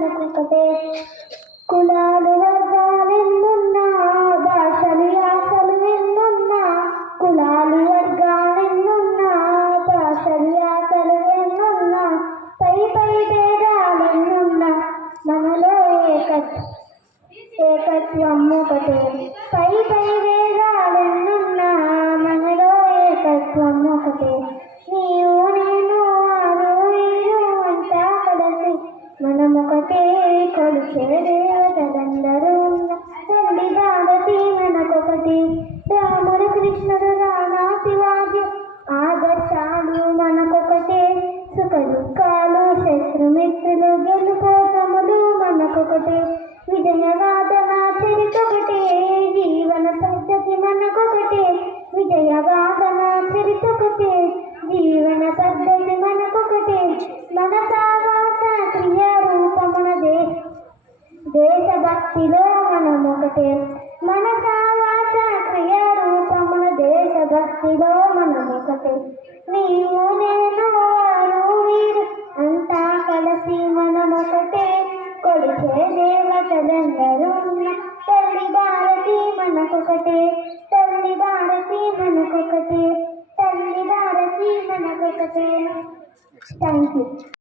మనకొకటే. కులాలు వర్గాలెన్నున్నా, భాషలు యాసలు ఎన్నున్నా, కులాలు వర్గాలెన్నున్నా, భాషలు యాసలు ఎన్నున్నా, పై పై భేదాలెన్నున్నా, మనలో ఏకత్వం ఒకటే. పై పై భేదాలెన్నున్నా, మనలో ఏకత్వం ఒకటే. నీవు నేను వారు వీరు అంతా కలిసి మనమొకటే. కొలిచే దేవతలందరూ ఉన్న తల్లి భారతి మనకొకటి. రాముడు కృష్ణుడు రానా శివాజీ ఆదర్శాలు మనకొకటే. సుఖ దుఃఖాలు శత్రుమిత్రులు గెలుపోటములు మనకొకటే. విజయగాథన చరితొకటే, జీవన పద్ధతి మనకొకటే. విజయగాథన చరితొకటే, జీవన పద్ధతి మనకొకటే. మనసా వాచ క్రియ రూపమున దేశభక్తిలో మనమొకటే. మనసా వాచ క్రియ రూపమున దేశభక్తిలో మనమొకటే. నీవు నేను వారు వీరు అంతా కలిసి మనమొకటే. కొలిచే దేవతలందరూ ఉన్న తల్లి భారతి మనకొకటే. తల్లి భారతి మనకొకటే. తల్లి భారతి మనకొకటే. Thank you.